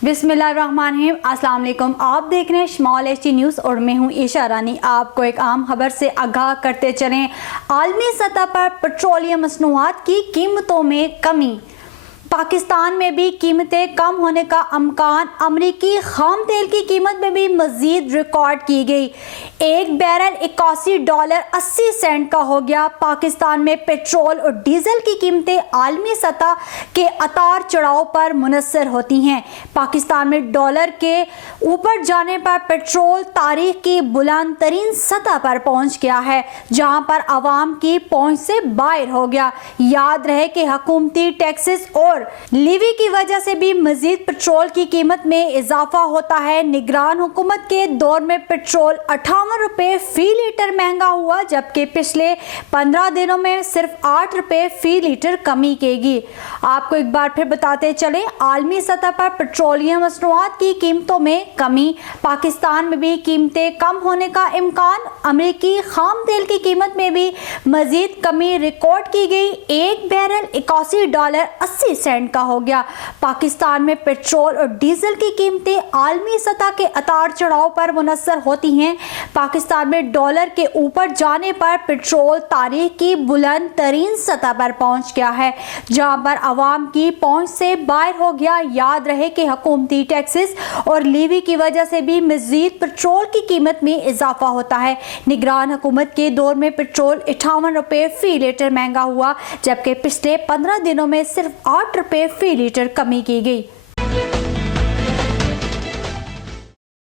बिस्मिल्लाहिर्रहमानिर्रहीम। अस्सलाम वालेकुम। आप देख रहे हैं स्मॉल एचटी न्यूज़ और मैं हूं ईशा रानी। आपको एक अहम खबर से आगाह करते चलें। आलमी सतह पर पेट्रोलियम मसनूआत की कीमतों में कमी, पाकिस्तान में भी कीमतें कम होने का इम्कान। अमरीकी खाम तेल की कीमत में भी मजीद रिकॉर्ड की गई। एक बैरल $81.80 का हो गया। पाकिस्तान में पेट्रोल और डीजल की कीमतें आलमी सतह के उतार चढ़ाव पर मुनसर होती हैं। पाकिस्तान में डॉलर के ऊपर जाने पर पेट्रोल तारीख की बुलंद तरीन सतह पर पहुंच गया है, जहां पर आवाम की पहुंच से बाहर हो गया। याद रहे कि हुकूमती टैक्सेस और लीवी की वजह से भी मजीद पेट्रोल की कीमत में इजाफा होता है। निगरान हुकूमत के दौर में पेट्रोल 58 रुपए फी लीटर महंगा हुआ, जबकि पिछले 15 दिनों में सिर्फ 8 रुपए फी लीटर कमी की। आपको एक बार फिर बताते चले, आलमी सतह पर पेट्रोलियम मसनूआत की कीमतों में कमी, पाकिस्तान में भी कीमतें कम होने का इम्कान। अमरीकी खाम तेल की कीमत में भी मजीद कमी रिकॉर्ड की गई। एक बैरल $81.80 का हो गया। पाकिस्तान में पेट्रोल और डीजल की कीमतें आलमी सतह के उतार चढ़ाव पर मुनसर होती हैं। पाकिस्तान में डॉलर के ऊपर जाने पर पेट्रोल तारीख की बुलंद तरीन सतह पर पहुंच गया है, जहां पर आवाम की पहुंच से बाहर हो गया। याद रहे कि हुकूमती टैक्सेस और लीवी की वजह से भी मजीद पेट्रोल की कीमत में इजाफा होता है। निगरान हुकूमत के दौर में पेट्रोल 58 रुपए फी लीटर महंगा हुआ, जबकि पिछले 15 दिनों में सिर्फ 8 रुपए फी लीटर कमी की गई।